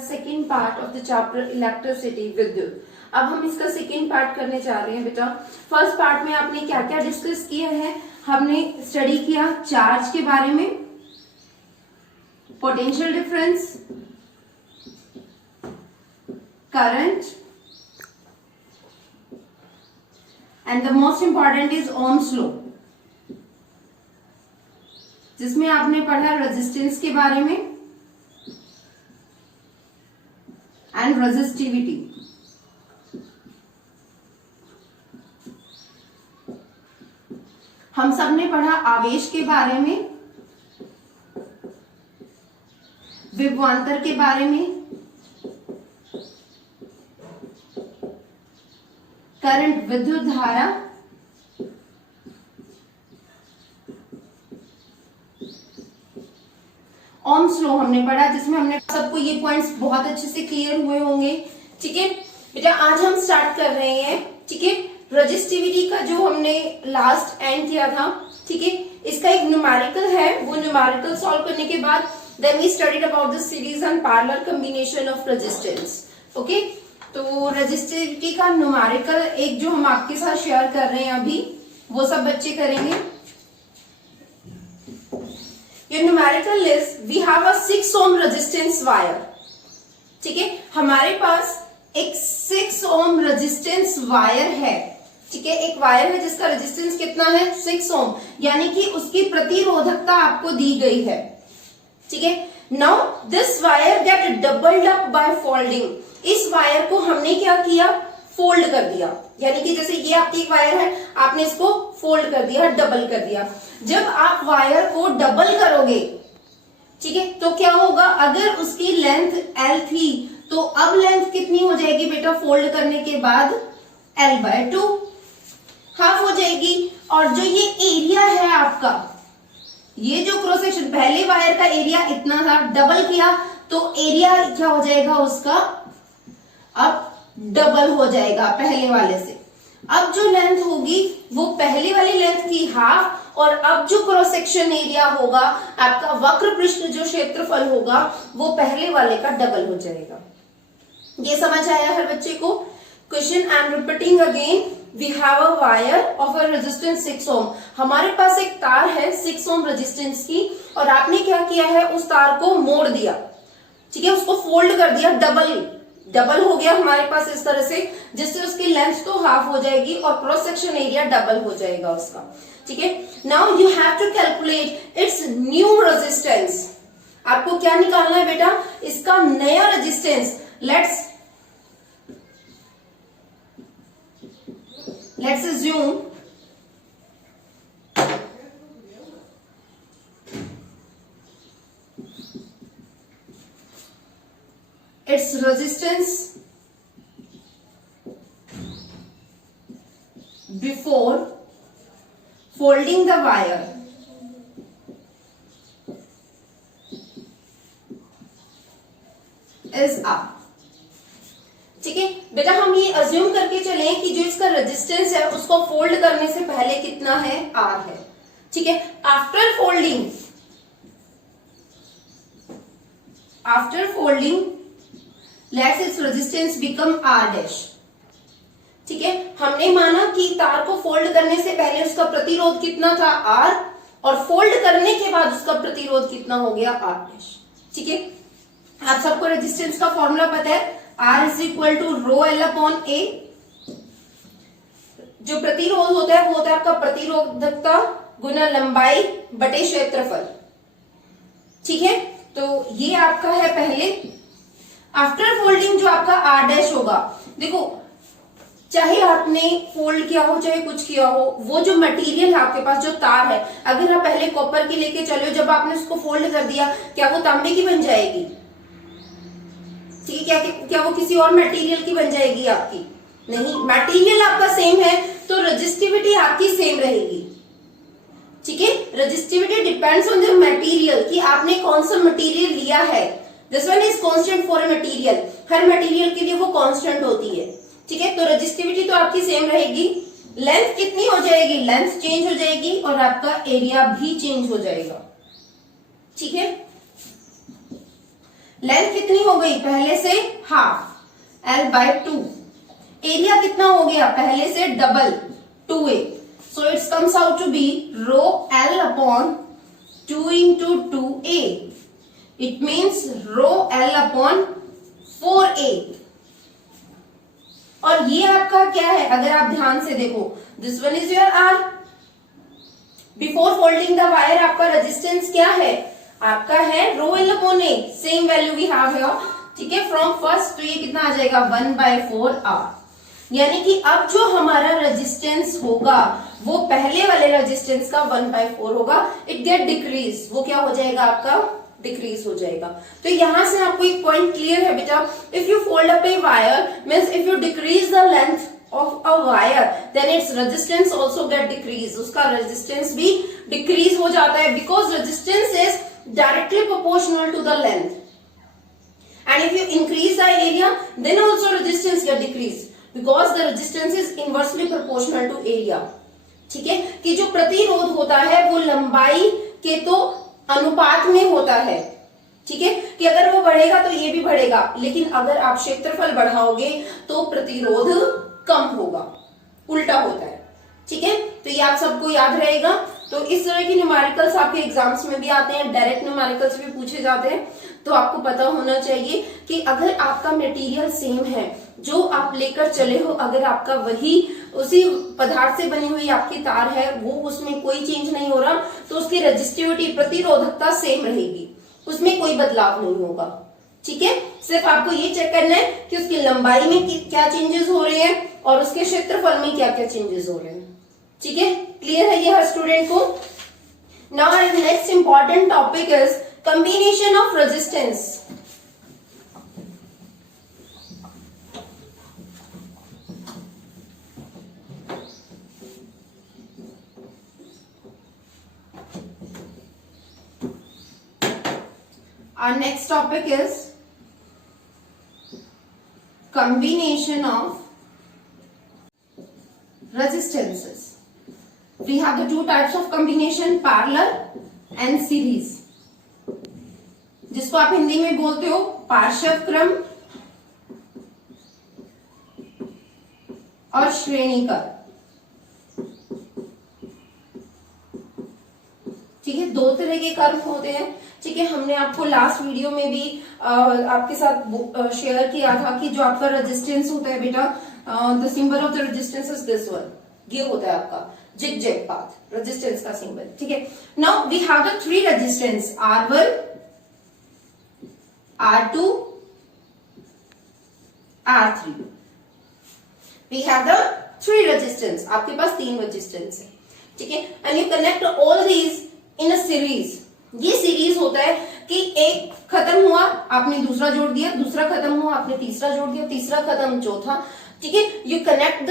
Second part of the chapter electricity विद्युत। अब हम इसका सेकेंड पार्ट करने जा रहे हैं बेटा। फर्स्ट पार्ट में आपने क्या क्या डिस्कस किया है, हमने स्टडी किया चार्ज के बारे में, potential difference, current, and the most important is Ohm's law, जिसमें आपने पढ़ा रेजिस्टेंस के बारे में एंड रेजिस्टिविटी। हम सब ने पढ़ा आवेश के बारे में, विभवांतर के बारे में, करंट विद्युत धारा, ओम्स लॉ हमने पढ़ा, जिसमें हमने सबको ये पॉइंट्स बहुत अच्छे से क्लियर हुए होंगे। ठीक है बेटा, आज हम स्टार्ट कर रहे हैं। ठीक है, रेजिस्टिविटी का जो हमने लास्ट एंड किया था, ठीक है, इसका एक न्यूमेरिकल है, वो न्यूमेरिकल सॉल्व करने के बाद then we studied about the series and parallel combination of resistance. Okay, तो रेजिस्टिविटी का न्यूमेरिकल एक जो हम आपके साथ शेयर कर रहे हैं अभी, वो सब बच्चे करेंगे। Your numerical is we have a 6 ohm resistance wire। ठीक है, हमारे पास एक 6 ohm रेजिस्टेंस वायर है। ठीक है, एक वायर है जिसका रेजिस्टेंस कितना है 6 ohm, यानी कि उसकी प्रतिरोधकता आपको दी गई है। ठीक है, now this wire get doubled up by folding. इस वायर को हमने क्या किया, फोल्ड कर दिया, यानी कि जैसे ये आपकी एक वायर है, आपने इसको फोल्ड कर दिया, डबल कर दिया। जब आप वायर को डबल करोगे, ठीक है, तो क्या होगा, अगर उसकी लेंथ L थी तो अब लेंथ कितनी हो जाएगी बेटा, फोल्ड करने के बाद L/2 हाफ हो जाएगी। और जो ये एरिया है आपका, ये जो क्रॉस सेक्शन, पहले वायर का एरिया इतना था, डबल किया तो एरिया क्या हो जाएगा उसका, अब डबल हो जाएगा पहले वाले से। अब जो लेंथ होगी वो पहले वाली लेंथ की हाफ, और अब जो क्रॉस सेक्शन एरिया होगा आपका, वक्र पृष्ठ जो क्षेत्रफल होगा, वो पहले वाले का डबल हो जाएगा। ये समझ आया हर बच्चे को? Question I am repeating again, we have a wire of a resistance 6 ohm। हमारे पास एक तार है 6 ohm रेजिस्टेंस की, और आपने क्या किया है, उस तार को मोड़ दिया। ठीक है, उसको फोल्ड कर दिया, डबल हो गया हमारे पास इस तरह से, जिससे उसकी लेंथ तो हाफ हो जाएगी और क्रॉस सेक्शन एरिया डबल हो जाएगा उसका। ठीक है, now you have to calculate its new resistance. आपको क्या निकालना है बेटा, इसका नया resistance. Let's assume its resistance before folding the wire is R। ठीक है बेटा, हम ये अज्यूम करके चलें कि जो इसका रेजिस्टेंस है उसको फोल्ड करने से पहले कितना है, R है। ठीक है, after folding let's its resistance become R'। ठीक है, हमने माना कि तार को फोल्ड करने से पहले उसका प्रतिरोध कितना था, R, और फोल्ड करने के बाद उसका प्रतिरोध कितना हो गया, R'। ठीक है, आप सबको रेजिस्टेंस का फॉर्मूला पता है, R is equal to ρL/A। जो प्रतिरोध होता है वो होता है आपका प्रतिरोधकता गुना लंबाई बटे क्षेत्रफल। ठीक है, तो ये आपका है पहले। आफ्टर फोल्डिंग जो आपका R' होगा, देखो चाहे आपने फोल्ड किया हो चाहे कुछ किया हो, वो जो मटेरियल है आपके पास, जो तार है, अगर आप पहले कॉपर की लेके चले हो, जब आपने उसको फोल्ड कर दिया, क्या वो तांबे की बन जाएगी? ठीक है, क्या वो किसी और मटेरियल की बन जाएगी आपकी? नहीं, मटेरियल आपका सेम है तो रेजिस्टिविटी आपकी सेम रहेगी। ठीक है, resistivity depends on the material, कि आपने कौन सा मटेरियल लिया है। This one is constant for a material, her material के लिए वो कांस्टेंट होती है। ठीक है, तो रेजिस्टिविटी तो आपकी सेम रहेगी। लेंथ कितनी हो जाएगी, लेंथ चेंज हो जाएगी, और आपका एरिया भी चेंज हो जाएगा। ठीक है, लेंथ कितनी हो गई पहले से हाफ, L/2। एरिया कितना हो गया पहले से double, 2A। So it's comes out to be rho L/2 into 2A। It means rho L/4A। और ये आपका क्या है, अगर आप ध्यान से देखो, this one is your R। Before folding the wire आपका रेजिस्टेंस क्या है, आपका है rho L/A। Same value we have here, ठीक है, फ्रॉम फर्स्ट। तो ये कितना आ जाएगा 1/4R। यानी कि अब जो हमारा रेजिस्टेंस होगा वो पहले वाले रेजिस्टेंस का 1/4 होगा। इट गेट डिक्रीज, वो क्या हो जाएगा आपका डिक्रीज हो जाएगा। तो यहां से आपको एक पॉइंट क्लियर है बेटा, if you fold up a wire means if you decrease the length of a wire then its resistance also get decrease, उसका resistance भी decrease हो जाता है, because resistance is directly proportional to the length, and if you increase the area then also resistance get decrease because the resistance is inversely proportional to area। ठीक है, कि जो प्रतिरोध होता है वो लंबाई के तो अनुपात में होता है। ठीक है, कि अगर वो बढ़ेगा तो ये भी बढ़ेगा, लेकिन अगर आप क्षेत्रफल बढ़ाओगे तो प्रतिरोध कम होगा, उल्टा होता है। ठीक है, तो ये आप सबको याद रहेगा। तो इस तरह की न्यूमेरिकल्स आपके एग्जाम्स में भी आते हैं, डायरेक्ट न्यूमेरिकल्स भी पूछे जाते हैं। तो आपको पता होना चाहिए कि अगर आपका मटेरियल सेम है, जो आप लेकर चले हो, अगर आपका वही उसी पदार्थ से बनी हुई आपकी तार है, वो उसमें कोई चेंज नहीं हो रहा, तो उसकी रेजिस्टिविटी प्रतिरोधकता सेम रहेगी, उसमें कोई बदलाव नहीं होगा। ठीक है, सिर्फ आपको ये चेक करना है कि उसकी लंबाई में क्या चेंजेस हो रहे हैं और उसके क्षेत्रफल में क्या क्या चेंजेस हो रहे हैं। ठीक है, क्लियर है ये हर स्टूडेंट को। Now next important topic is combination of resistance. Our next topic is combination of resistances. We have the two types of combination, parallel and series, जिसको आप हिंदी में बोलते हो पार्श्व क्रम और श्रेणीकर। ठीक है, दो तरह के कर्व होते हैं। ठीक है, हमने आपको लास्ट वीडियो में भी आपके साथ शेयर किया था कि जो आपका रेजिस्टेंस होता है बेटा, the symbol of the resistance is this one, ये होता है आपका जिग-जैग पाथ, रेजिस्टेंस का सिंबल। ठीक है, now we have the three resistance R1, R2, R3। We have the three resistance, आपके पास तीन रेजिस्टेंस है। ठीक है, and you connect all these in a series. ये सीरीज होता है कि एक खत्म हुआ आपने दूसरा जोड़ दिया, दूसरा खत्म हुआ आपने तीसरा जोड़ दिया, तीसरा खत्म चौथा। ठीक है, you connect the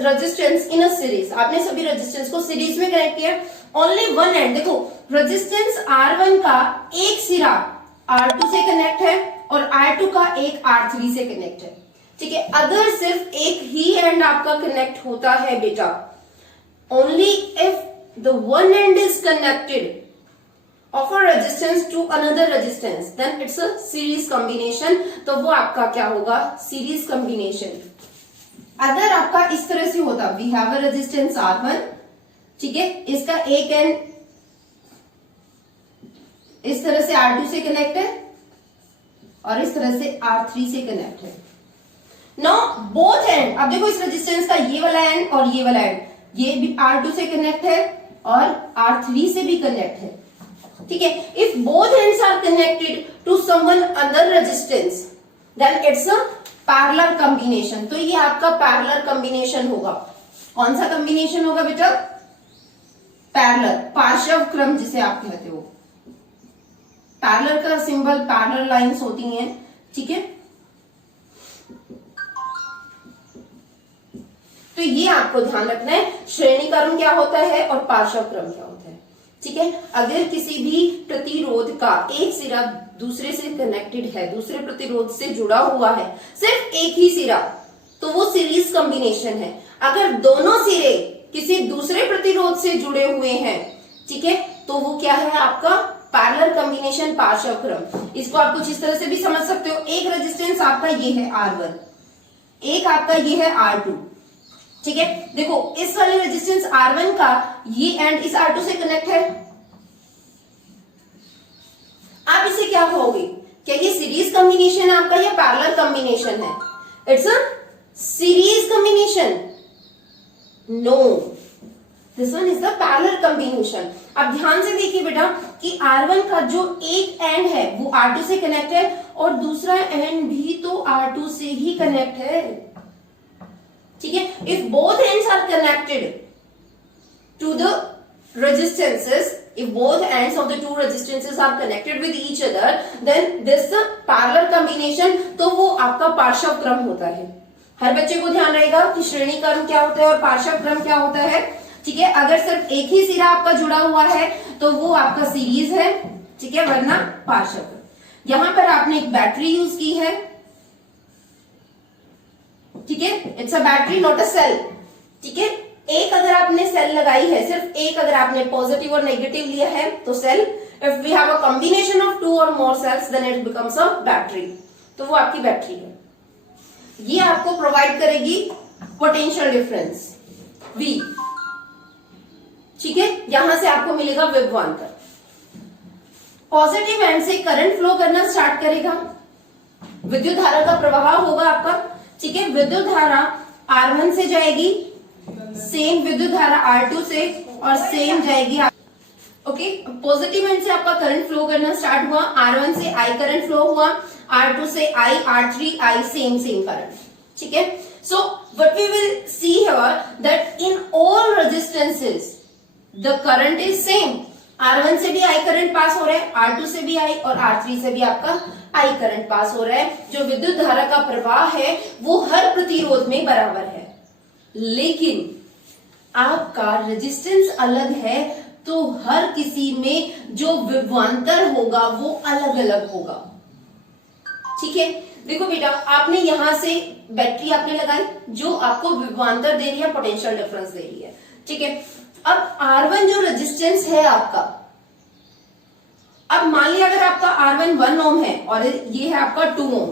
resistance in a series. आपने सभी रेजिस्टेंस को सीरीज में कनेक्ट किया। ओनली वन एंड, देखो रेजिस्टेंस R1 का एक सिरा R2 से कनेक्ट है और R2 का एक R3 से कनेक्ट है। ठीक है, अगर सिर्फ एक ही एंड आपका कनेक्ट होता है बेटा, only if the one end is connected of a resistance to another resistance, then it's a series combination। तो वो आपका क्या होगा, series combination। अगर आपका इस तरह से होता, we have a resistance R1, ठीक है, इसका एक एंड इस तरह से R2 से कनेक्ट है और इस तरह से R3 से कनेक्ट है। नाउ बोथ एंड, अब देखो इस रेजिस्टेंस का ये वाला एंड और ये वाला एंड, ये भी R2 से कनेक्ट है और R3 से भी कनेक्ट है। ठीक है, if both ends are connected to someone other resistance then it's a parallel combination. तो ये आपका पैरेलल कॉम्बिनेशन होगा। कौन सा कॉम्बिनेशन होगा बेटा, पैरेलल, पार्श्व क्रम जिसे आप कहते हो। पैरेलल का सिंबल, पैरेलल लाइंस होती हैं। ठीक है, तो ये आपको ध्यान रखना है, श्रेणी क्रम क्या होता है और पार्श्व क्रम क्या होता है। ठीक है, अगर किसी भी प्रतिरोध का एक सिरा दूसरे से कनेक्टेड है, दूसरे प्रतिरोध से जुड़ा हुआ है, सिर्फ एक ही सिरा, तो वो सीरीज कॉम्बिनेशन है। अगर दोनों सिरे किसी दूसरे प्रतिरोध से जुड़े हुए हैं, ठीक है, तो वो क्या है आपका पैरेलल कॉम्बिनेशन पार्श्व क्रम। इसको आप कुछ इस तरह से भी समझ सकते हो। एक रेजिस्टेंस आपका ये है R1, एक आपका ये है R2, ठीक है। देखो इस वाले रेजिस्टेंस R1 का ये एंड इस R2 से कनेक्ट है। आप इसे क्या कहोगे? क्या ये सीरीज कॉम्बिनेशन है आपका या पैरेलल कॉम्बिनेशन है? It's a series combination. No, this one is the parallel combination. अब ध्यान से देखिए बेटा कि R1 का जो एक एंड है वो R2 से कनेक्ट है और दूसरा एंड भी तो R2 से ही कनेक्ट है, ठीक है। If both ends are connected to the resistances, if both ends of the two resistances are connected with each other, then this parallel combination, तो वो आपका पार्श्व क्रम होता है। हर बच्चे को ध्यान रहेगा कि श्रेणी क्रम क्या होता है और पार्श्व क्रम क्या होता है, ठीक है। अगर सिर्फ एक ही सिरा आपका जुड़ा हुआ है तो वो आपका सीरीज है, ठीक है, वरना पार्श्व क्रम। यहां पर आपने एक बैटरी यूज की है, ठीक है, it's a battery not a cell, ठीक है। एक अगर आपने सेल लगाई है, सिर्फ एक अगर आपने पॉजिटिव और नेगेटिव लिया है तो cell. If we have a combination of 2 और more cells then it becomes a battery, तो वो आपकी बैटरी है। ये आपको प्रोवाइड करेगी पोटेंशियल डिफरेंस V, ठीक है। यहां से आपको मिलेगा विभवांतर। पॉजिटिव एंड से करंट फ्लो करना स्टार्ट करेगा, विद्युत धारा का प्रवाह होगा आपका, ठीक है। विद्युत धारा R1 से जाएगी, सेम विद्युत धारा R2 से, और सेम जाएगी ओके। पॉजिटिव एंड से आपका करंट फ्लो करना स्टार्ट हुआ, R1 से I करंट फ्लो हुआ, R2 से I, R3 I, same current, ठीक है। So what we will see here that in all resistances the current is same. R1 से भी I करंट पास हो रहा है, R2 से भी I और R3 से भी आपका I करंट पास हो रहा है। जो विद्युत धारा का प्रवाह है वो हर प्रतिरोध में बराबर है, लेकिन आपका रेजिस्टेंस अलग है तो हर किसी में जो विभवांतर होगा वो अलग अलग होगा, ठीक है। देखो बेटा, आपने यहां से बैटरी आपने लगाई जो आपको विभवांतर दे रही है, पोटेंशियल डिफरेंस दे रही है, ठीक है। अब R1 जो रेजिस्टेंस है आपका, अब मान लिया अगर आपका R1 1 ओम है और ये है आपका 2 ओम,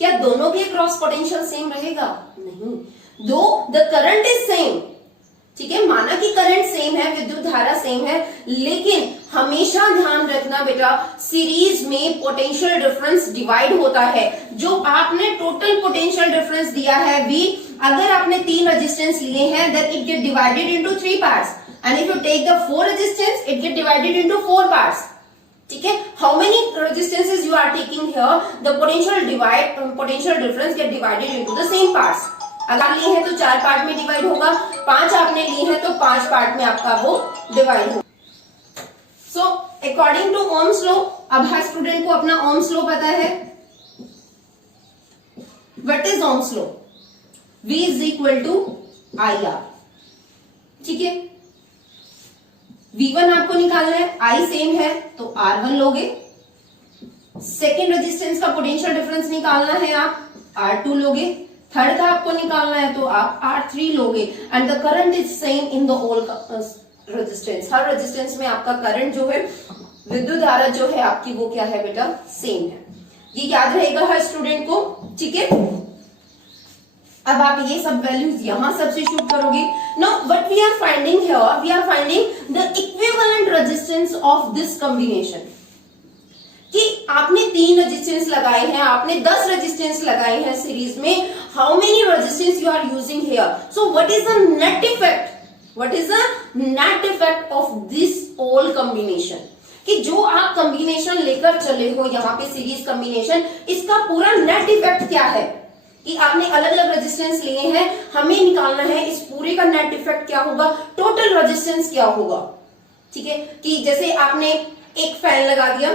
क्या दोनों के क्रॉस पोटेंशियल सेम रहेगा? नहीं, दो द करंट इज सेम, ठीक है। माना कि करंट सेम है, विद्युत धारा सेम है, लेकिन हमेशा ध्यान रखना बेटा सीरीज में पोटेंशियल डिफरेंस डिवाइड होता है। जो आपने टोटल पोटेंशियल डिफरेंस दिया है V, अगर आपने 3 रेजिस्टेंस लिए हैं then it get divided into 3 parts, and if you take the 4 resistance it get divided into 4 parts, ठीक है। How many resistances you are taking here, the potential difference get divided into the same parts. अगर लिए हैं तो 4 part में divide होगा, 5 आपने लिए हैं तो 5 पार्ट में आपका वो डिवाइड होगा। So according to Ohm's law, अब हर स्टूडेंट को अपना ओम्स लॉ पता है। What is Ohm's law? V is equal to IR, ठीक है। V1 आपको निकालना है, I सेम है तो R1 लोगे। सेकेंड रेजिस्टेंस का पोटेंशियल डिफरेंस निकालना है, आप R2 लोगे। थर्ड का आपको निकालना है तो आप R3 लोगे, and the current is same in the all resistance. Her resistance में आपका करंट जो है, विद्युत धारा जो है आपकी, वो क्या है बेटा? सेम है। ये याद रहेगा हर स्टूडेंट को, ठीक है। अब आप ये सब वैल्यूज यहां सब्स्टिट्यूट करोगे। Now what we are finding here, we are finding the equivalent resistance of this combination. कि आपने 3 रेजिस्टेंस लगाए हैं, आपने 10 रेजिस्टेंस लगाए हैं सीरीज में, how many resistance you are using here. So what is the net effect, what is the net effect of this all combination. कि जो आप कॉम्बिनेशन लेकर चले हो यहाँ पे सीरीज कॉम्बिनेशन, इसका पूरा नेट इफेक्ट क्या है। कि आपने अलग अलग रेजिस्टेंस लिए हैं, हमें निकालना है इस पूरे का नेट इफेक्ट क्या होगा, टोटल रेजिस्टेंस क्या होगा, ठीक है। कि जैसे आपने एक फैन लगा दिया,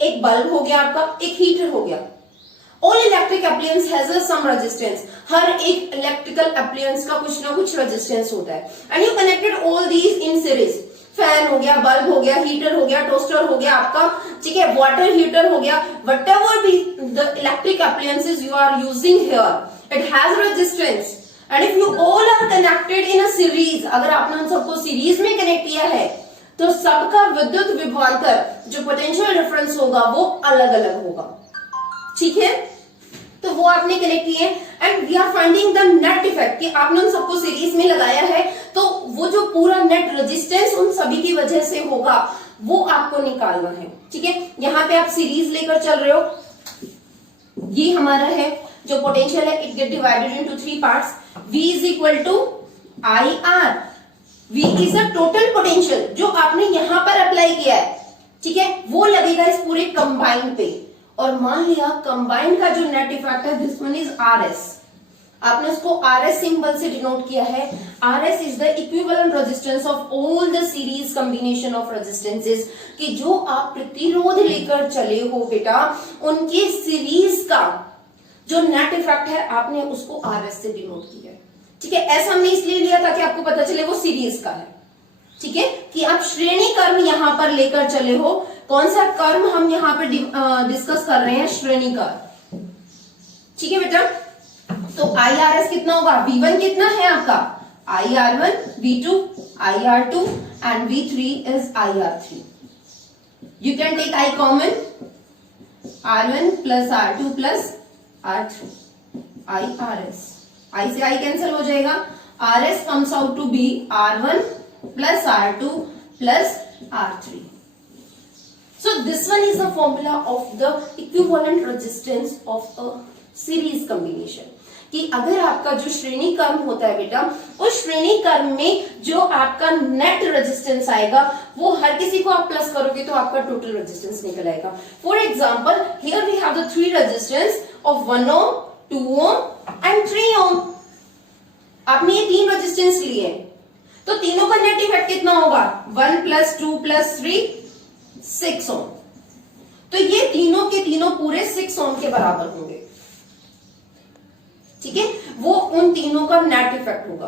एक बल्ब हो गया आपका, एक हीटर हो गया। All electric appliance has some resistance, हर एक इलेक्ट्रिकल अप्लायंस का कुछ ना कुछ रेजिस्टेंस होता है, and you connected all these in series. Fan हो गया, बल्ब हो गया, हीटर हो गया, टोस्टर हो गया आपका, ठीक है, वाटर हीटर हो गया, whatever be the electric appliances you are using here, it has resistance, and if you all are connected in a series, अगर आपने उन सबको सीरीज में कनेक्ट किया है तो सबका विद्युत विभवांतर जो पोटेंशियल डिफरेंस होगा वो अलग अलग होगा। ठीक है, तो वो आपने कनेक्ट किए and we are finding the net effect कि आपने उन सबको सीरीज में लगाया है, तो वो जो पूरा नेट रेजिस्टेंस उन सभी की वजह से होगा वो आपको निकालना है। ठीक है, यहां पे आप सीरीज लेकर चल रहे हो, ये हमारा है जो पोटेंशियल है, it get divided into 3 parts. V is equal to I R. V is a total potential जो आपने यहां पर अप्लाई किया है। ठीक है, वो लगेगा इस पूरे कंबाइंड पे, और मान लिया कंबाइंड का जो नेट इफेक्ट है this one is R S. आपने उसको आर एस सिंबल से डिनोट किया है। R S is the equivalent resistance of all the series combination of resistances, कि जो आप प्रतिरोध लेकर चले हो बेटा उनके सीरीज का जो नेट इफेक्ट है आपने उसको आर एस से डिनोट किया है। ठीक है, ऐसा हमने इसलिए लिया ताकि आपको पता चले वो सीरीज का है। ठीक है, कि आप श्रेणी कर्म यहां पर लेकर चले हो। कौन सा कर्म हम यहां पर डिस्कस कर रहे हैं? श्रेणी कर्म। ठीक है बेटा, तो आई आर एस कितना होगा? V1 कितना है आपका? I R one, V2 I R two and V3 is I R three. You can take I common, R1 plus R2 plus R3, I R S. I से आई कैंसिल हो जाएगा, R S comes out to be R1 plus R2 plus R3. So this one is the formula of the equivalent resistance of a series combination. कि अगर आपका जो श्रेणी कर्म होता है बेटा, उस श्रेणी कर्म में जो आपका नेट रेजिस्टेंस आएगा वो हर किसी को आप प्लस करोगे तो आपका टोटल रेजिस्टेंस निकल आएगा। For example here we have the 3 resistance of 1 ohm, 2 ohm and 3 ohm। आपने ये 3 रेजिस्टेंस लिए तो तीनों का नेट इफेक्ट कितना होगा? 1 प्लस 2 प्लस 3 6 ohm। तो ये तीनों के तीनों पूरे 6 ohm के बराबर होंगे। ठीक है, वो उन तीनों का नेट इफेक्ट होगा।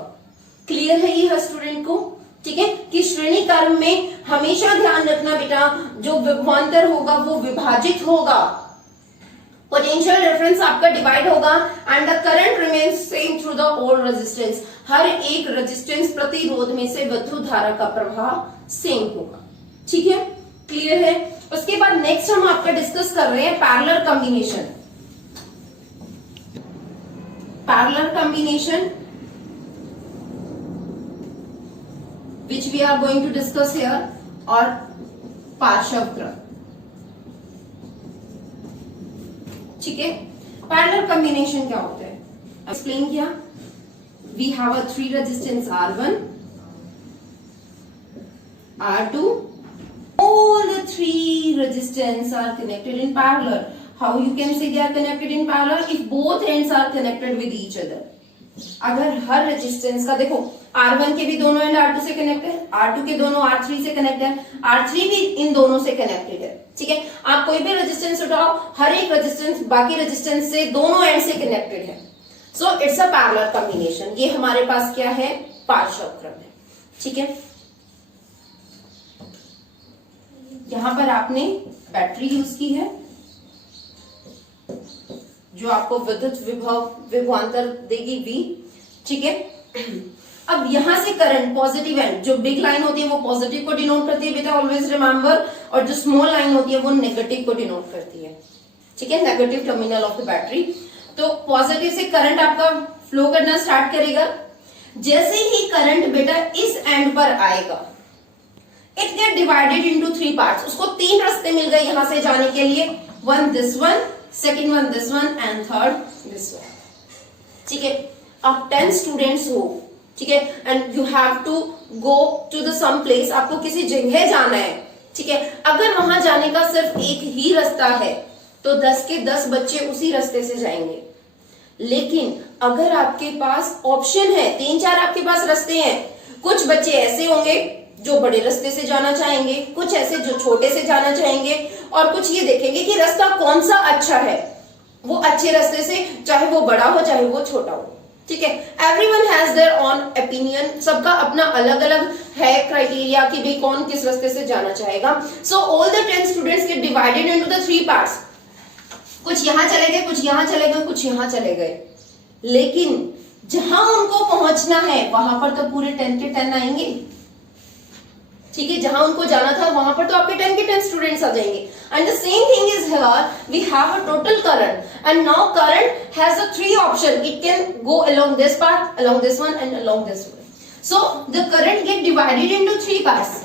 क्लियर है ये हर स्टूडेंट को? ठीक है, कि श्रेणी कर्म में हमेशा ध्यान रखना बेटा जो विभवांतर होगा वो विभाजित होगा, पोटेंशियल डिफरेंस आपका डिवाइड होगा and the current remains same through the all resistance. हर एक रेजिस्टेंस प्रतिरोध में से विद्युत धारा का प्रवाह सेम होगा। ठीक है, क्लियर है? उसके बाद नेक्स्ट हम आपका डिस्कस कर रहे हैं parallel combination. Parallel combination which we are going to discuss here, और पार्श्व क्रम। ठीक है, पैरेलल कॉम्बिनेशन क्या होता है एक्सप्लेन किया। We have a 3 resistance R1, R2, all the 3 resistance are connected in parallel. How you can say they are connected in parallel? If both ends are connected with each other. अगर हर resistance का देखो R1 के भी दोनों and R2 से connect है, R2 के दोनों R3 से कनेक्ट है, R3 भी इन दोनों से कनेक्टेड है। ठीक है, आप कोई भी रेजिस्टेंस उठाओ, हर एक रेजिस्टेंस बाकी रेजिस्टेंस से दोनों एंड से कनेक्टेड है। So it's a parallel combination. ये हमारे पास क्या है? पार्श्व क्रम है। ठीक है, यहां पर आपने बैटरी यूज की है जो आपको विद्युत विभवांतर देगी V। ठीक है, अब यहां से करंट पॉजिटिव एंड जो बिग लाइन होती है वो पॉजिटिव को डिनोट करती है बेटा, ऑलवेज रिमेंबर, और जो स्मॉल लाइन होती है वो नेगेटिव को डिनोट करती है। ठीक है, negative terminal of the battery. तो पॉजिटिव से करंट आपका फ्लो करना स्टार्ट करेगा। जैसे ही करंट बेटा इस एंड पर आएगा it get divided into 3 parts. उसको 3 रास्ते मिल गए यहां से जाने के लिए, one this one, second one this one and third this one. ठीक है, अब 10 स्टूडेंट्स हो, ठीक है, and you have to go to the some place, आपको किसी जगह जाना है। ठीक है, अगर वहां जाने का सिर्फ एक ही रास्ता है तो 10 के 10 बच्चे उसी रास्ते से जाएंगे। लेकिन अगर आपके पास ऑप्शन है, 3-4 आपके पास रास्ते हैं, कुछ बच्चे ऐसे होंगे जो बड़े रास्ते से जाना चाहेंगे, कुछ ऐसे जो छोटे से जाना चाहेंगे, और कुछ ये देखेंगे कि रास्ता कौन सा अच्छा है, वो अच्छे रास्ते से, चाहे वो बड़ा हो चाहे वो छोटा हो। ठीक है, everyone has their on opinion, सबका अपना अलग अलग है क्राइटेरिया कि भाई कौन किस रास्ते से जाना चाहेगा। So all the 10 students gate divided into the 3 parts. कुछ यहां चले गए, कुछ यहां चले गए, कुछ यहां चले गए, लेकिन जहां उनको पहुंचना है वहां पर तो पूरे 10 के 10 आएंगे। ठीक है, जहां उनको जाना था वहां पर तो आपके 10 के 10 स्टूडेंट्स आ जाएंगे। And the same thing is here, we have a total current and now current has a 3 option, it can go along this path, along this one and along this one. So the current get divided into 3 parts.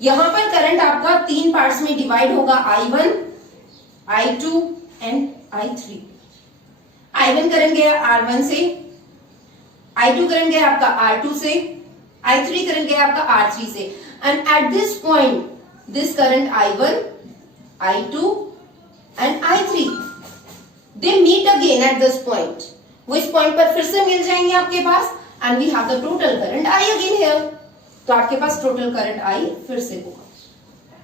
यहां पर current आपका 3 parts में divide होगा, I1, I2 and I3। I1 current गया R1 से, I2 current गया आपका R2 से, I3 करंट गया आपका R3 से। And at this point, this current I1, I2 and I3, they meet again at this point. वो इस पॉइंट पर फिर से मिल जाएंगे आपके पास and we have the total current I again here. तो आपके पास टोटल करंट I फिर से होगा।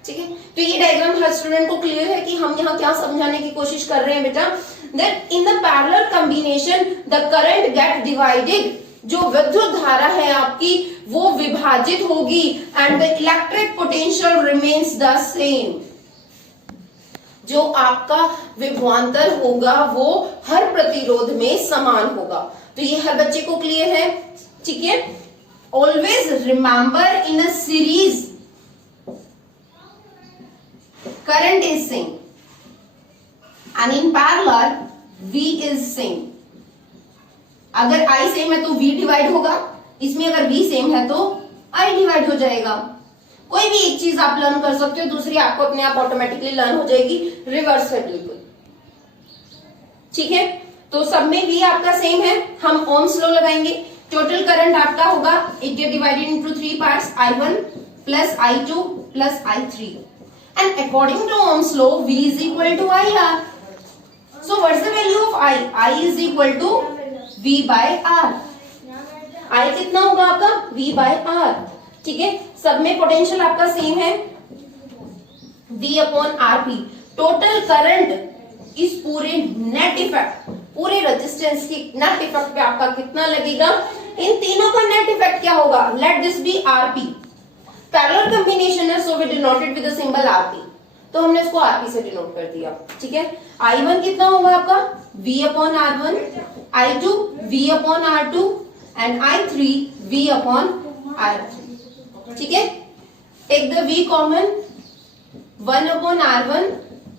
ठीक है, तो ये डायग्राम हर स्टूडेंट को क्लियर है कि हम यहाँ क्या समझाने की कोशिश कर रहे हैं बेटा, that in the parallel combination the current get divided, जो विद्युत धारा है आपकी वो विभाजित होगी and the electric potential remains the same. जो आपका विभवांतर होगा वो हर प्रतिरोध में समान होगा। तो ये हर बच्चे को क्लियर है, ठीक है। Always remember in a series current is same and in parallel V is same. अगर I सेम है तो V डिवाइड होगा, इसमें अगर V सेम है तो I डिवाइड हो जाएगा। कोई भी एक चीज आप लर्न कर सकते हो, दूसरी आपको अपने आप ऑटोमेटिकली लर्न हो जाएगी, रिवर्स है बिल्कुल। ठीक है, तो सब में V आपका सेम है, हम ओम्स लॉ लगाएंगे। टोटल करंट आपका होगा, it get divided into 3 parts, I1 plus I2 plus I3 and according to Ohm's law V is equal to IR। So what is the value of I? I is equal to V by R। I कितना होगा आपका? V by R। ठीक है, सब में potential आपका same है, V upon RP। Total current इस पूरे नेट इफेक्ट, पूरे रेजिस्टेंस की नेट इफेक्ट पे आपका कितना लगेगा? इन तीनों का नेट इफेक्ट क्या होगा? Let this be RP। Parallel combination है, so we denoted with the symbol RP, तो हमने इसको RP से डिनोट कर दिया। ठीक है, I1 कितना होगा आपका? V upon R1, I2 V upon R2 and I3 V upon R3। ठीक है, take the V common, 1 upon R1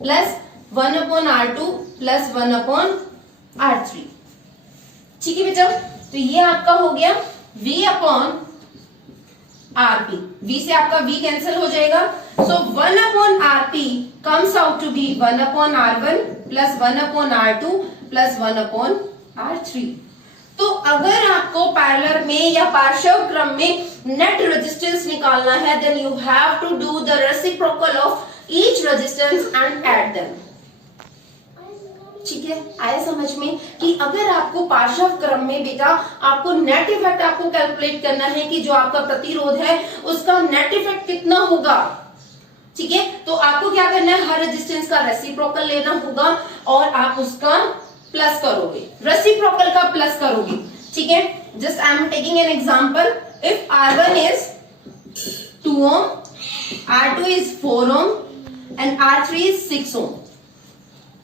plus 1 upon R2 plus 1 upon R3। ठीक है बेटा, तो ये आपका हो गया V अपॉन RP। V से आपका V कैंसिल हो जाएगा, सो 1 upon RP comes out to be 1 upon R1 plus 1 upon R2 plus 1 upon R3। तो अगर आपको पैरेलल में या पार्श्व क्रम में नेट रेजिस्टेंस निकालना है, then you have to do the reciprocal of each resistance and add them. ठीक है, आया समझ में कि अगर आपको पार्श्व क्रम में बेटा आपको नेट इफेक्ट आपको कैलकुलेट करना है कि जो आपका प्रतिरोध है उसका नेट इफेक्ट कितना होगा। ठीक है, तो आपको क्या करना है, हर रेजिस्टेंस का रेसिप्रोकल लेना होगा और आप उसका प्लस करोगे, रेसिप्रोकल का प्लस करोगे। ठीक है, just I am taking an example, if R1 is 2 ohm, R2 is 4 ohm and R3 is 6 ohm।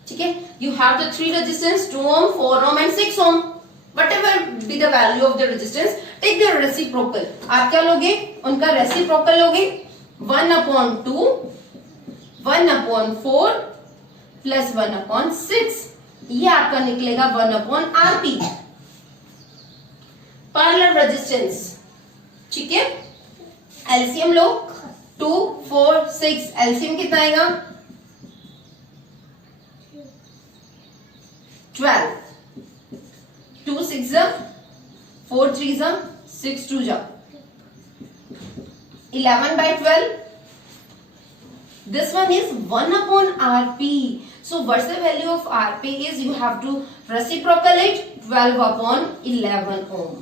ठीक है, you have the 3 resistance, 2 ohm, 4 ohm and 6 ohm, whatever be the value of the resistance, take the reciprocal। आप क्या लोगे? उनका reciprocal लोगे, 1 upon 2, 1 upon 4 plus 1 upon 6, ये आपका निकलेगा 1 अपॉन RP, पैरेलल रेजिस्टेंस। ठीक है, एलसीएम लो, 2, 4, 6, एलसीएम कितना आएगा? 12, 2 6 जा, 4 3 जा, 6 2 जा, 11 by 12. This one is 1 upon RP. So what's the value of RP is you have to reciprocal it 12 upon 11 ohm.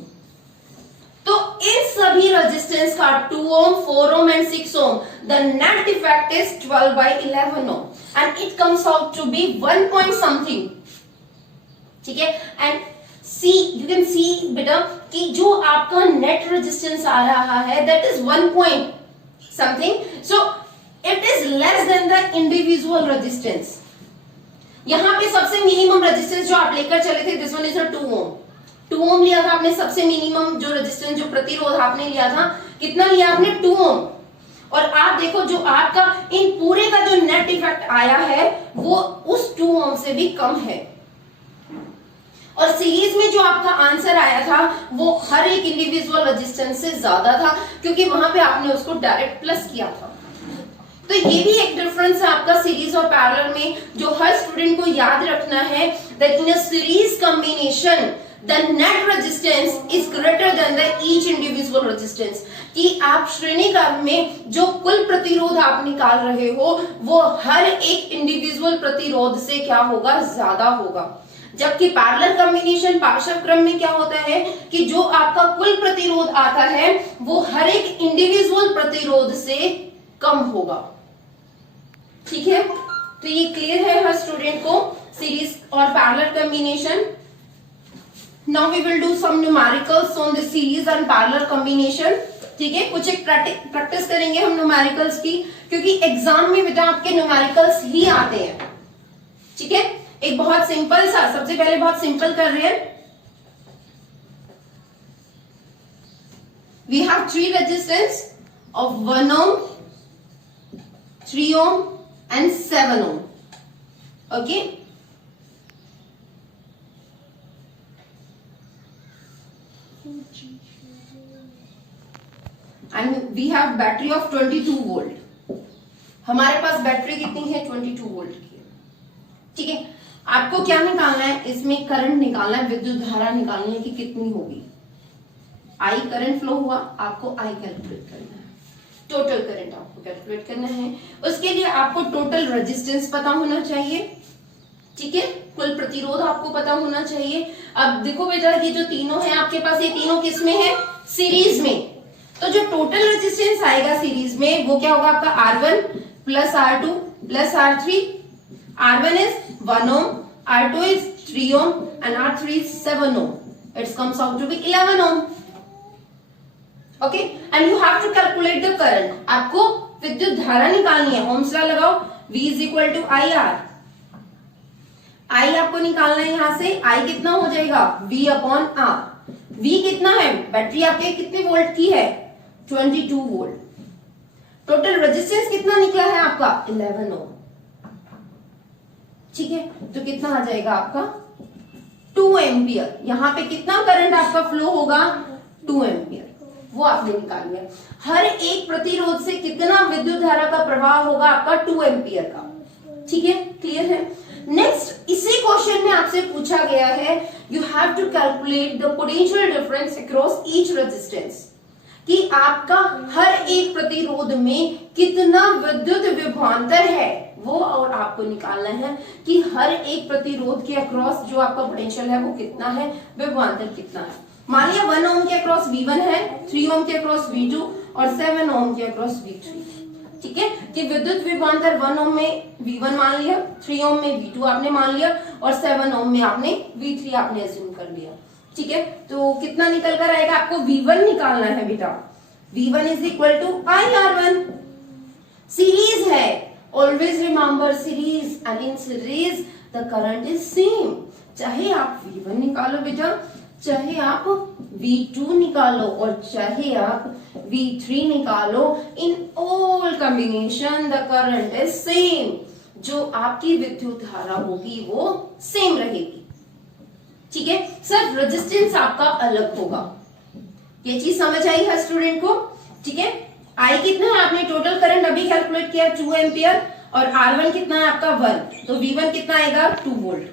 तो इन सभी रेजिस्टेंस का 2 ohm, 4 ohm and 6 ohm, the net effect is 12 by 11 ohm and it comes out to be 1 point something. ठीक है, and see you can see बेटा कि जो आपका net resistance आ रहा है that is 1 point something, so it is less than the individual resistance। यहां पे सबसे मिनिमम रेजिस्टेंस जो आप लेकर चले थे, this one is a 2 ohm। 2 ohm लिया था आपने, सबसे मिनिमम जो रेजिस्टेंस जो प्रतिरोध आपने लिया था, कितना लिया आपने? 2 ohm। और आप देखो जो आपका इन पूरे का जो नेट इफेक्ट आया है वो उस 2 ओम से भी कम है। और सीरीज में जो आपका आंसर आया था वो हर एक इंडिविजुअल रेजिस्टेंस से ज्यादा था, क्योंकि वहां पे आपने उसको डायरेक्ट प्लस किया था। तो ये भी एक डिफरेंस है आपका सीरीज और पैरेलल में, जो हर स्टूडेंट को याद रखना है, that in a series combination the net resistance is greater than the each individual resistance, कि आप श्रेणी क्रम में जो कुल प्रतिरोध आप निकाल रहे हो वो हर एक इंडिविजुअल प्रतिरोध से क्या होगा, ज्यादा होगा। जबकि पैरेलल कॉम्बिनेशन पार्श्व क्रम में क्या होता है कि जो आपका कुल प्रतिरोध आता है वो हर एक इंडिविजुअल प्रतिरोध से कम होगा। ठीक है, तो ये क्लियर है हर स्टूडेंट को सीरीज और parallel combination. Now we will do some numericals on the series and parallel combination। ठीक है, कुछ एक प्रैक्टिस करेंगे हम न्यूमेरिकल्स की, क्योंकि एग्जाम में बेटा आपके न्यूमेरिकल्स ही आते हैं। ठीक है, एक बहुत सिंपल सा, सबसे पहले बहुत सिंपल कर रहे हैं। We have 3 resistance of 1 ohm, 3 ohm and 7 ohm. Okay, and we have battery of 22 volt. हमारे पास बैटरी कितनी है, 22 वोल्ट की। ठीक है, आपको क्या निकालना है, इसमें करंट निकालना है, विद्युत धारा निकालनी है कि कितनी होगी। आई करंट फ्लो हुआ, आपको आई कैलकुलेट करना है, टोटल करंट आपको कैलकुलेट करना है। उसके लिए आपको टोटल रेजिस्टेंस पता होना चाहिए। ठीक है, कुल प्रतिरोध आपको पता होना चाहिए। अब देखो बेटा, ये जो तीनों है आपके पास, ये तीनों किस में है, सीरीज में। तो जो टोटल रेजिस्टेंस आएगा सीरीज में वो क्या होगा आपका, R1 plus R2 plus R3। R1 is 1 ohm, R2 is 3 ohm and R3 is 7 ohm. It comes out to be 11 ohm. Okay, and you have to calculate the current। आपको विद्युत धारा निकालनी है, ओम्स लॉ लगाओ, V is equal to IR। I आपको निकालना है, यहां से I कितना हो जाएगा, V अपॉन R। V कितना है, बैटरी आपके कितने वोल्ट की है, 22 वोल्ट। टोटल रेजिस्टेंस कितना निकला है आपका, 11 ओम। ठीक है, तो कितना आ जाएगा आपका, 2 एम्पियर। यहां पे कितना करंट आपका फ्लो होगा, 2 एम्पियर, वो आपने निकाल लिया। हर एक प्रतिरोध से कितना विद्युत धारा का प्रवाह होगा आपका, 2 एम्पियर का। ठीक है, क्लियर है। नेक्स्ट, इसी क्वेश्चन में आपसे पूछा गया है, you have to calculate the potential difference across each resistance, कि आपका हर एक प्रतिरोध में कितना विद्युत विभवांतर है वो, और आपको निकालना है कि हर एक प्रतिरोध के अक्रॉस जो आपका पोटेंशियल है वो कितना है, विभवांतर कितना है। मान लिया 1 ओम के अक्रॉस V1 है, 3 ओम के अक्रॉस V2 और 7 ओम के अक्रॉस V3। ठीक है, कि विद्युत विभवांतर 1 ओम में V1 मान लिया, 3 ओम में V2 आपने मान लिया और 7 ओम में आपने V3 आपने अज्यूम कर लिया। ठीक है, तो कितना निकल कर आएगा, आपको V1 निकालना है बेटा। V1 is equal to IR1। Series है, always remember series, and in series the current is same. चाहे आप V1 निकालो बेटा, चाहे आप V2 निकालो और चाहे आप V3 निकालो, in all combination the current is same. जो आपकी विद्युत धारा होगी वो सेम रहेगी। ठीक है, सिर्फ रेजिस्टेंस आपका अलग होगा। ये चीज समझ आई है स्टूडेंट को। ठीक है, आई कितना है, आपने टोटल करंट अभी कैलकुलेट किया 2 एम्पियर, और R1 कितना है आपका 1, तो V1 कितना आएगा, 2 वोल्ट।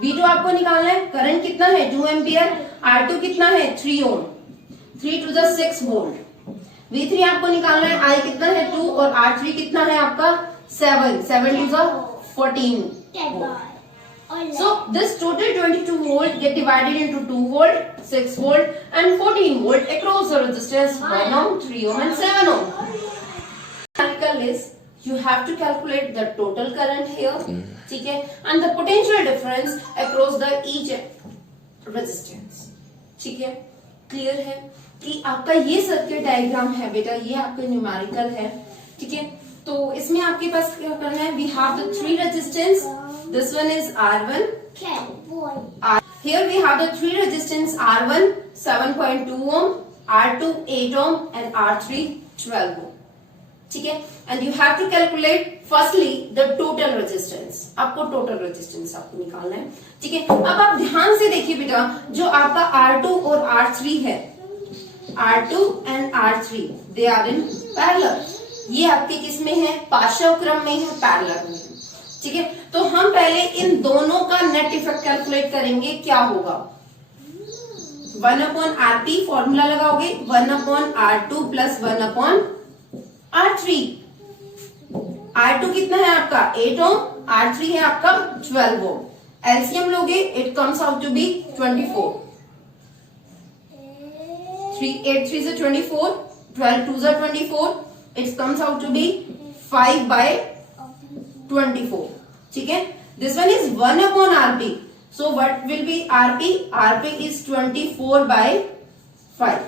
V2 आपको निकालना है, करंट कितना है 2 एम्पियर, R2 कितना है 3 ओम, 3 to the 6 वोल्ट। V3 आपको निकालना है, I कितना है 2 और R3 कितना है आपका 7 to the 14 volt. So this total 22 volt get divided into 2 volt, 6 volt and 14 volt across the resistance 1 ohm, 3 ohm and 7 ohm. Numerical is you have to calculate the total current here, ठीक है, and the potential difference across the each resistance. ठीक है, clear है कि आपका ये circuit diagram है बेटा, ये आपका न्यूमेरिकल है। ठीक है, तो इसमें आपके पास क्या करना है, we have the 3 resistance. This one is R1. Here we have the 3 resistance, R1 7.2 ohm, R2 8 ohm and R3 12 ohm. ठीक है, and you have to calculate firstly the total resistance, आपको टोटल रेजिस्टेंस आपको निकालना है। ठीक है, अब आप ध्यान से देखिए बेटा, जो आपका R2 और R3 है, R2 and R3 they are in parallel, ये आपके किस में है, पार्श्व क्रम में है, पैरेलल में। ठीक है, तो हम पहले इन दोनों का नेट इफेक्ट कैलकुलेट करेंगे, क्या होगा, 1/RP फॉर्मूला लगाओगे, 1/R2 प्लस 1/R3। R2 कितना है आपका 8 ओम, R3 है आपका 12 ओम, एलसीएम लोगे it comes out to be 24, 8 3 is 24, 12 2 is 24, it comes out to be 5/24। ठीक है, this one is 1/RP, so what will be RP? RP is 24/5,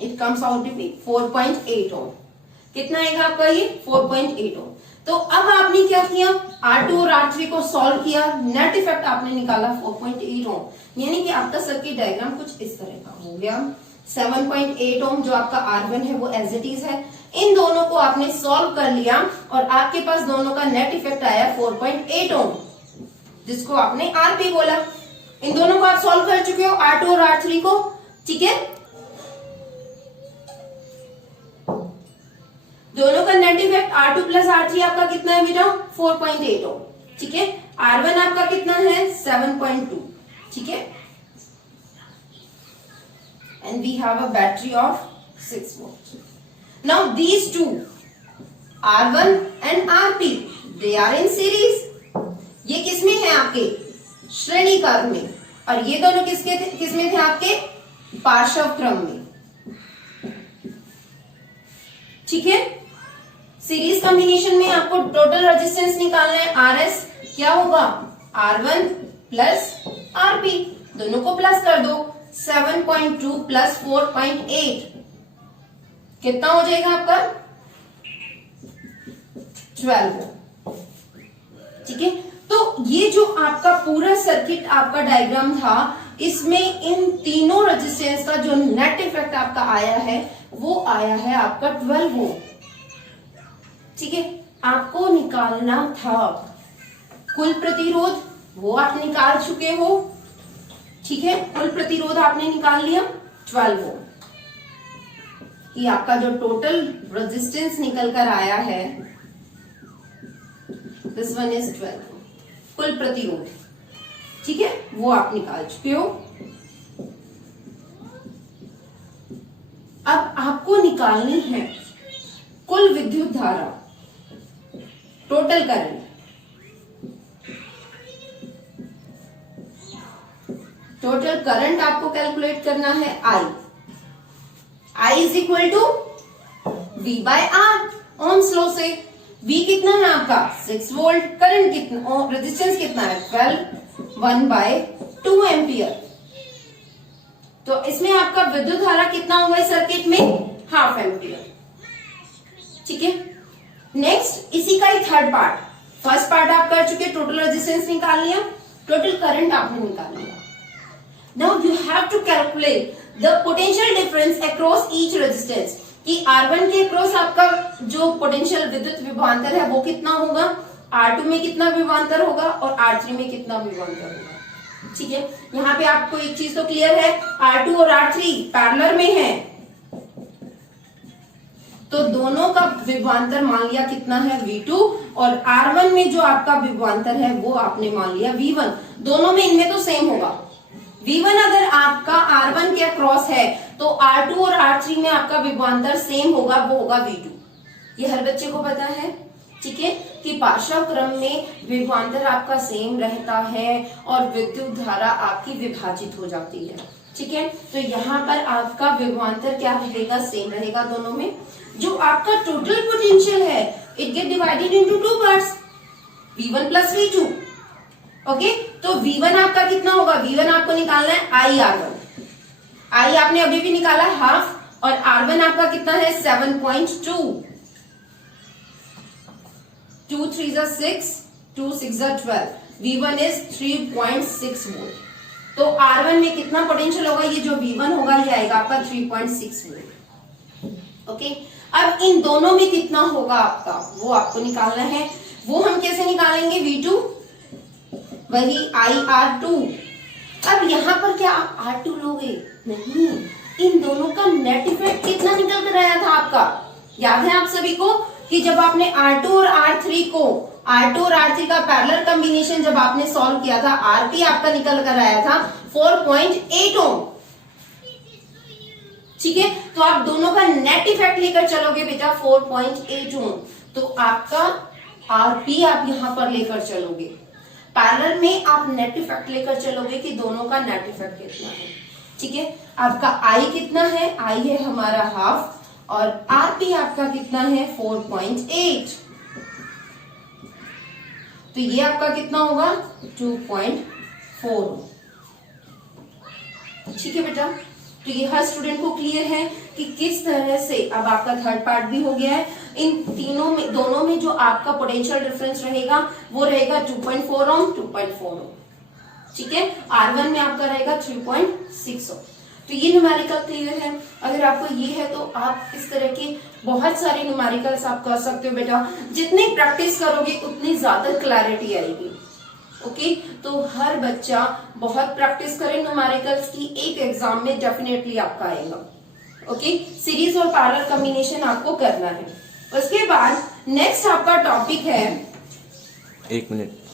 it comes out to be 4.8 ओम। कितना आएगा आपका ये 4.8 ओम। तो अब आपने क्या किया, R2 और R3 को सॉल्व किया, नेट इफेक्ट आपने निकाला 4.8 ओम, यानी कि आपका सर्किट डायग्राम कुछ इस तरह का हो गया। 7.8 ओम जो आपका R1 है वो एज इट इज है, इन दोनों को आपने सॉल्व कर लिया और आपके पास दोनों का नेट इफेक्ट आया 4.8 ओम, जिसको आपने RP बोला। इन दोनों को आप सॉल्व कर चुके हो, R2 और R3 को। ठीक है, दोनों का net effect R2 plus R3 आपका कितना है बेटा 4.8 ओम। ठीक है, R1 आपका कितना है 7.2। ठीक है, and we have a battery of 6 volts. Now these two R1 and RP they are in series. ये किसमें है आपके श्रेणी क्रम में, और ये दोनों किसमें थे आपके पार्श्व क्रम में। ठीक है, सीरीज कॉम्बिनेशन में आपको टोटल रेजिस्टेंस निकालना है, RS क्या होगा R1 प्लस RP, दोनों को प्लस कर दो, 7.2 प्लस 4.8 कितना हो जाएगा आपका 12। ठीक है, तो ये जो आपका पूरा सर्किट आपका डायग्राम था, इसमें इन तीनों रेजिस्टेंस का जो नेट इफेक्ट आपका आया है वो आया है आपका 12 ओम। ठीक है, आपको निकालना था कुल प्रतिरोध, वो आप निकाल चुके हो। ठीक है, कुल प्रतिरोध आपने निकाल लिया 12 ओम। ये आपका जो टोटल रेजिस्टेंस निकल कर आया है, दिस वन इज 12 ओम, कुल प्रतिरोध। ठीक है, वो आप निकाल चुके हो। अब आपको निकालनी है कुल विद्युत धारा, टोटल करंट। टोटल करंट आपको कैलकुलेट करना है I is equal to V by R, Ohm's law से। V कितना है आपका 6 वोल्ट, करंट कितना, रेजिस्टेंस कितना है 12, 1/2 एम्पियर। तो इसमें आपका विद्युत धारा कितना होगा इस सर्किट में 0.5 एम्पियर। ठीक है, नेक्स्ट इसी का ही थर्ड पार्ट, फर्स्ट पार्ट आप कर चुके, टोटल रेजिस्टेंस निकाल लिया, टोटल करंट आपने निकाल लिया। Now you have to calculate the potential difference across each resistance, कि R1 के अक्रॉस आपका जो पोटेंशियल विद्युत विभवांतर है वो कितना होगा, R2 में कितना विभवांतर होगा और R3 में कितना विभवांतर होगा। ठीक है, यहाँ पे आपको एक चीज तो क्लियर है, R2 और R3 पैरेलल में है, तो दोनों का विभवांतर मान लिया कितना है V2, और R1 में जो आपका विभवांतर है वो आपने मान लिया V1। दोनों में इनमें तो सेम होगा, V1 अगर आपका R1 के अक्रॉस है तो R2 और R3 में आपका विभवांतर सेम होगा, वो होगा V2। ये हर बच्चे को पता है। ठीक है, कि पार्श्व क्रम में विभवांतर आपका सेम रहता है और विद्युत धारा आपकी विभाजित हो जाती है। ठीक है, तो यहाँ पर आपका विभवांतर क्या रहेगा, सेम रहेगा दोनों में। जो आपका टोटल पोटेंशियल है it get divided into 2 parts, V1 plus V2। Okay, तो V1 आपका कितना होगा, V1 आपको निकालना है IR1, I आपने अभी भी निकाला हाफ, और R1 आपका कितना है 7.2, 2 3 6, 2 6 12, V1 is 3.6 वोल्ट। तो R1 में कितना पोटेंशियल होगा, ये जो V1 होगा ये आएगा आपका 3.6 वोल्ट। ओके, अब इन दोनों में कितना होगा आपका वो आपको निकालना है। वो हम कैसे निकालेंगे, V2 वही IR2। अब यहां पर क्या आप R2 लोगे, नहीं, इन दोनों का नेट इफेक्ट कितना निकल कर आया था आपका, याद है आप सभी को कि जब आपने R2 और R3 को, R2 और R3 का पैरेलल कॉम्बिनेशन जब आपने सॉल्व किया था, RP आपका निकल कर आया था 4.8 ओम। ठीक है, तो आप दोनों का नेट इफेक्ट लेकर चलोगे बेटा 4.8 ओम, तो आपका RP आप यहां पर लेकर चलोगे, पैरेलल में आप नेट इफेक्ट लेकर चलोगे कि दोनों का नेट इफेक्ट कितना है। ठीक है, आपका I कितना है, I है हमारा हाफ, और RP आपका कितना है 4.8, तो ये आपका कितना होगा 2.4। ठीक है बेटा, तो ये हर स्टूडेंट को क्लियर है कि किस तरह से अब आपका थर्ड पार्ट भी हो गया है। इन तीनों में, दोनों में जो आपका पोटेंशियल डिफरेंस रहेगा वो रहेगा 2.4 ओम, 2.4 ओम। ठीक है, R1 में आपका रहेगा 3.6 ओम। तो ये न्यूमेरिकल क्लियर है। अगर आपको ये है तो आप इस तरह के बहुत सारे न्यूमेरिकल्स आप कर सकते हो बेटा, जितनी प्रैक्टिस करोगे उतनी ज्यादा क्लैरिटी आएगी। ओके, तो हर बच्चा बहुत प्रैक्टिस करे न्यूमेरिकल्स की, एक एग्जाम में डेफिनेटली आपका आएगा। ओके, सीरीज और पैरेलल कॉम्बिनेशन आपको करना है। उसके बाद नेक्स्ट आपका टॉपिक है, 1 मिनट